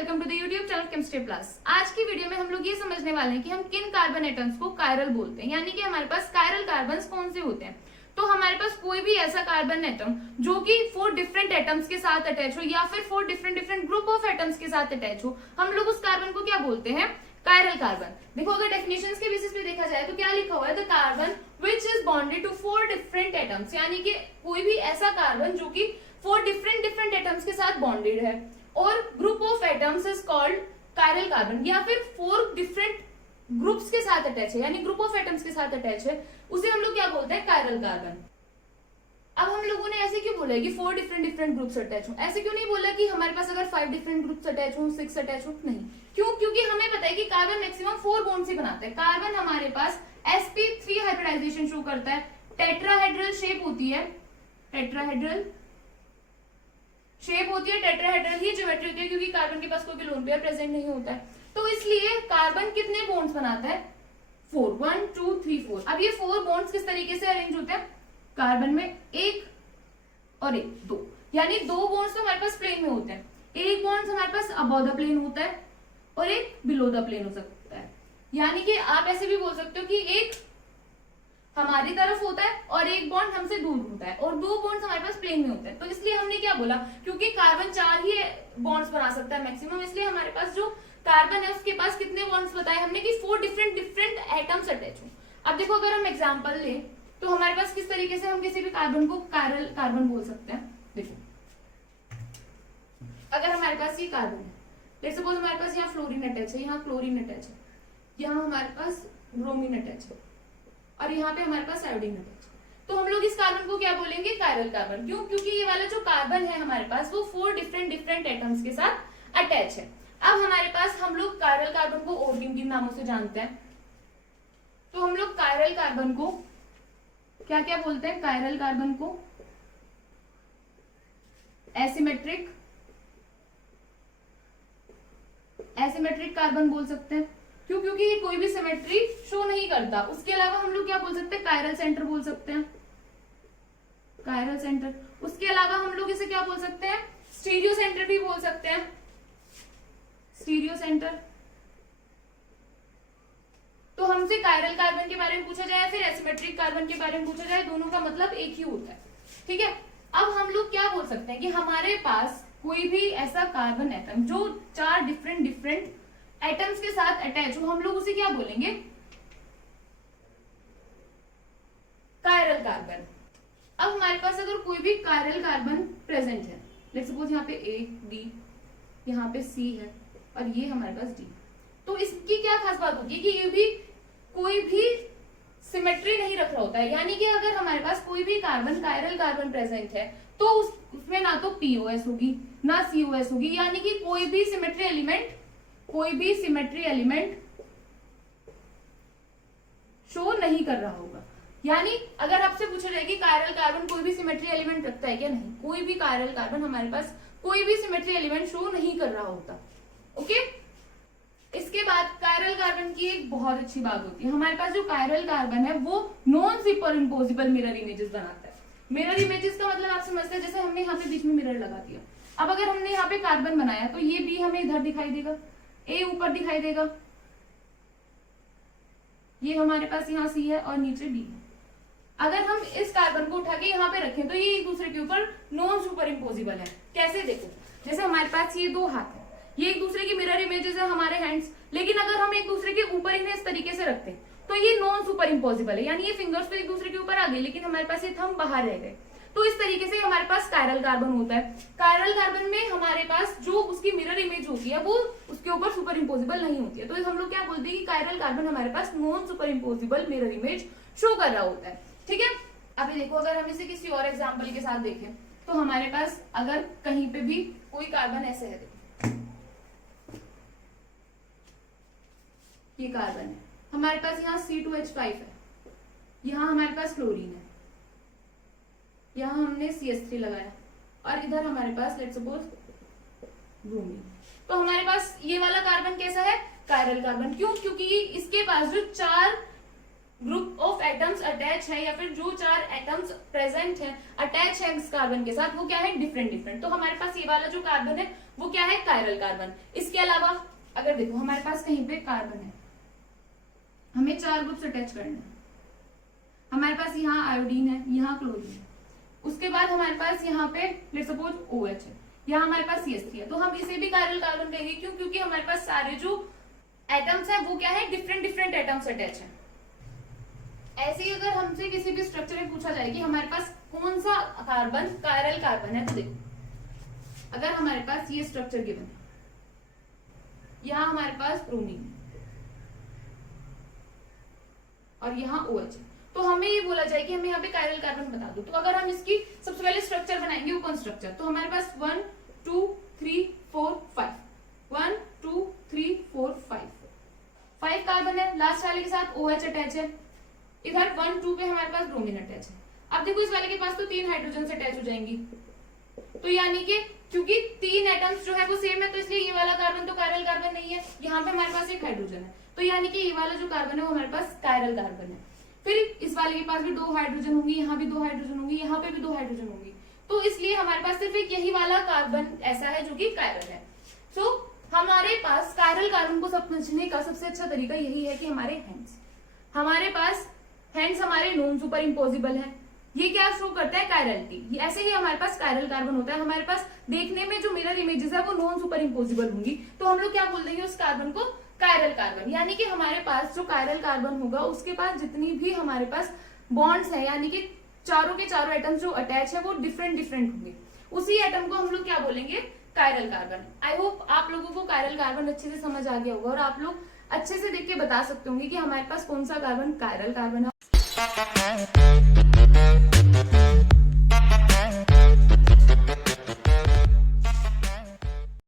Welcome to the YouTube channel chemistry plus. आज की video में हम लोग ये समझने वाले हैं कि हम किन कार्बन एटम्स को कायरल बोलते हैं, यानी कि हमारे पास कायरल कार्बन्स कौन से होते हैं। तो हमारे पास कोई भी ऐसा कार्बन एटम जो कि 4 डिफरेंट एटम्स के साथ अटैच हो या फिर 4 डिफरेंट ग्रुप ऑफ एटम्स के साथ अटैच हो, हम लोग उस कार्बन को क्या बोलते हैं, कायरल कार्बन। देखो अगर डेफिनेशंस के बेसिस पे देखा जाए तो क्या लिखा हुआ है, the carbon which is bonded to 4 different atoms, यानी कि कोई भी ऐसा कार्बन जो कि 4 डिफरेंट एटम्स के साथ बॉन्डेड है और group of atoms is called chiral carbon, या फिर 4 डिफरेंट ग्रुप्स के साथ अटैच है यानी ग्रुप ऑफ एटम्स के साथ अटैच है, उसे हम लोग क्या बोलते हैं, कायरल कार्बन। अब हम लोगों ने ऐसे क्यों बोला है कि 4 डिफरेंट ग्रुप्स अटैच हो, ऐसे क्यों नहीं बोला कि हमारे पास अगर 5 डिफरेंट ग्रुप्स अटैच हो, 6 अटैच हो, नहीं। क्यों? क्योंकि हमें पता है कि कार्बन मैक्सिमम 4 बॉन्ड से बनाता है। कार्बन हमारे पास sp3 हाइब्रिडाइजेशन शो करता है, टेट्राहेड्रल शेप होती है, टेट्राहेड्रल शेप होती है, टेट्राहेड्रल ही ज्योमेट्री होती है क्योंकि कार्बन के पास कोई भी लोन पेयर प्रेजेंट नहीं होता है। तो इसलिए कार्बन कितने बॉन्ड्स बनाता है, 4, 1 2 3 4। अब ये 4 बॉन्ड्स किस तरीके से अरेंज होते हैं, कार्बन में 1 और 1 2, यानी 2 बॉन्ड्स तो हमारे पास प्लेन में होते हैं, एक बॉन्ड हमारे पास अबव द प्लेन होता है और एक बिलो द प्लेन हो सकता है। यानी कि आप ऐसे भी बोल सकते हो कि एक हमारी तरफ होता है और एक बॉन्ड हमसे दूर होता है और 2 बॉन्ड्स हमारे पास प्लेन में होते हैं। तो इसलिए हमने क्या बोला, क्योंकि कार्बन 4 ही बॉन्ड्स बना सकता है मैक्सिमम, इसलिए हमारे पास जो कार्बन है उसके पास कितने बॉन्ड्स बताए हमने कि 4 डिफरेंट एटम्स अटैच हो। अब देखो अगर हम एग्जांपल लें तो हमारे पास किस तरीके से हम किसी भी कार्बन को कायरल कार्बन बोल सकते हैं। देखो अगर हमारे पास ये कार्बन है, लेट्स सपोज हमारे पास यहाँ फ्लोरीन अटैच है, यहाँ क्लोरीन अटैच है, यहाँ हमारे पास ब्रोमीन अटैच है और यहाँ पे हमारे पास आयोडीन अटैच है, तो हम लोग इस कार्बन को क्या बोलेंगे, कायरल कार्बन। क्यों? क्योंकि ये वाला जो कार्बन है हमारे पास वो 4 डिफरेंट एटम्स के साथ अटैच है। अब हमारे पास हम लोग कायरल कार्बन को और किन नामों से जानते हैं, तो हम लोग कायरल कार्बन को क्या क्या बोलते हैं, कायरल कार्बन को एसिमेट्रिक कार्बन बोल सकते हैं। क्यों? क्योंकि ये कोई भी सिमेट्री शो नहीं करता। उसके अलावा हम लोग क्या बोल सकते हैं, कायरल सेंटर बोल सकते हैं, कायरल सेंटर। उसके अलावा हम लोग इसे क्या बोल सकते हैं, स्टीरियो सेंटर भी बोल सकते हैं, स्टीरियो सेंटर। तो हमसे कायरल कार्बन के बारे में पूछा जाए फिर एसिमेट्रिक कार्बन के बारे में पूछा जाए, दोनों का मतलब एक ही होता है। ठीक है, अब हम लोग क्या बोल सकते हैं कि हमारे पास कोई भी ऐसा कार्बन एटम जो 4 डिफरेंट एटम्स के साथ अटैच हो, हम लोग उसे क्या बोलेंगे, कायरल कार्बन। अब हमारे पास अगर कोई भी कायरल कार्बन प्रेजेंट है, लेट्स सपोज यहाँ पे A B, यहाँ पे C है और ये हमारे पास D, तो इसकी क्या खास बात होती है कि ये भी कोई भी सिमेट्री नहीं रख रहा होता है। यानी कि अगर हमारे पास कोई भी कार्बन कायरल कार्बन प्रेजेंट है तो उसमें ना तो POS होगी ना COS होगी, यानी कि कोई भी सिमेट्री एलिमेंट शो नहीं कर रहा होगा। यानी अगर आपसे पूछा जाए कि कायरल कार्बन कोई भी सिमेट्री एलिमेंट रखता है क्या, नहीं, कोई भी कायरल कार्बन हमारे पास कोई भी सिमेट्री एलिमेंट शो नहीं कर रहा होता। ओके, इसके बाद कायरल कार्बन की एक बहुत अच्छी बात होती है, हमारे पास जो कायरल कार्बन है वो non super impossible mirror images बनाता है। मिरर इमेजेस का मतलब आप समझते हैं, जैसे हमने यहाँ पे बीच में मिरर लगा दिया, अब अगर हमने यहाँ पे कार्बन बनाया तो ये B हमें इधर दिखाई देगा, A ऊपर दिखाई देगा, ये हमारे पास यहाँ C है और नीचे D है। अगर हम इस कार्बन को उठा के यहाँ पे रखें तो ये एक दूसरे के ऊपर नॉन सुपर इम्पोजिबल है। कैसे? देखो जैसे हमारे पास ये 2 हाथ है, ये एक दूसरे की मिरर इमेजेस है हमारे हैंड्स, लेकिन अगर हम एक दूसरे के ऊपर इन्हें इस तरीके से रखते हैं तो ये नॉन सुपर इम्पोजिबल है, यानी ये फिंगर्स तो एक दूसरे के ऊपर आ गए लेकिन हमारे पास ये थंब बाहर रह गए। तो इस तरीके से हमारे पास कायरल कार्बन होता है। कायरल कार्बन में हमारे पास जो उसकी मिरर इमेज होती है वो उसके ऊपर सुपर इम्पोजिबल नहीं होती है, तो हम लोग क्या बोलते हैं कि कायरल कार्बन हमारे पास non super impossible mirror image show कर रहा होता है। ठीक है, अभी देखो अगर हम इसे किसी और एग्जाम्पल के साथ देखें तो हमारे पास अगर कहीं पे भी कोई कार्बन ऐसे है, ये कार्बन है, हमारे पास यहाँ C2H5 है, यहाँ हमारे पास क्लोरीन है, यहाँ हमने CH3 लगाया और इधर हमारे पास लेट्स सपोज ब्रोमीन। तो हमारे पास ये वाला कार्बन कैसा है, कायरल कार्बन। क्यों? क्योंकि इसके पास जो 4 ग्रुप ऑफ एटम्स अटैच है या फिर जो 4 एटम्स प्रेजेंट हैं अटैच है इस कार्बन के साथ, वो क्या है, डिफरेंट। तो हमारे पास ये वाला जो कार्बन है वो क्या है, कायरल कार्बन। इसके अलावा अगर देखो हमारे पास कहीं पे कार्बन है, हमें 4 ग्रुप्स अटैच करने हैं। हमारे पास यहाँ आयोडीन है, यहाँ क्लोरीन है, उसके बाद हमारे पास यहाँ पे लेट्स सपोज OH है, यहाँ हमारे पास CH3 है, तो हम इसे भी कायरल कार्बन कहेंगे। क्यों? क्योंकि हमारे पास सारे जो एटम्स है वो क्या है, डिफरेंट डिफरेंट एटम्स अटैच है। ऐसे ही अगर हमसे किसी भी स्ट्रक्चर में पूछा जाए कि हमारे पास कौन सा कार्बन कायरल कार्बन है, तो देखो अगर हमारे पास ये स्ट्रक्चर गिवन है, यहाँ हमारे पास ब्रोमीन और यहाँ OH है, तो हमें ये बोला जाए कि हमें यहाँ पे कायरल कार्बन बता दो। तो अगर हम इसकी सबसे पहले स्ट्रक्चर बनाएंगे, वो कौन स्ट्रक्चर, तो हमारे पास 1 2 3 4 5 1 2 3 4 5 कार्बन है, लास्ट वाले के साथ OH अटैच है, इधर 1 2 पे हमारे पास ब्रोमीन अटैच है। अब देखो इस वाले के पास तो 3 हाइड्रोजन अटैच हो जाएंगी, तो यानी कि क्योंकि 3 एटम्स जो है वो सेम है, तो इसलिए ये वाला कार्बन तो कायरल कार्बन नहीं है। यहाँ पे हमारे पास एक हाइड्रोजन है, तो यानी कि ये वाला जो कार्बन है वो हमारे पास कायरल कार्बन है। फिर इस वाले के पास भी 2 हाइड्रोजन होंगी, यहाँ भी 2 हाइड्रोजन होंगी, यहाँ पे भी 2 हाइड्रोजन होंगी, तो इसलिए हमारे पास सिर्फ एक यही वाला कार्बन ऐसा है जो कि कायरल है। सो हमारे पास कायरल कार्बन को समझने का सबसे अच्छा तरीका यही है कि हमारे हैंड्स हमारे नॉन सुपर इम्पोजिबल है। ये क्या शो करता है, कायरलिटी। ऐसे ही हमारे पास कायरल कार्बन होता है, हमारे पास देखने में जो मिरर इमेजेस है वो नॉन सुपर इम्पोजिबल होंगी, तो हम लोग क्या बोल देंगे उस कार्बन को, कायरल कार्बन। यानी कि हमारे पास जो कायरल कार्बन होगा उसके पास जितनी भी हमारे पास बॉन्ड्स है, यानी कि चारों के चारों एटम्स जो अटैच है वो डिफरेंट डिफरेंट होंगे, उसी एटम को हम लोग क्या बोलेंगे, कायरल कार्बन। आई होप आप लोगों को कायरल कार्बन अच्छे से समझ आ गया होगा और आप लोग अच्छे से देख के बता सकते होंगे कि हमारे पास कौन सा कार्बन कायरल कार्बन है।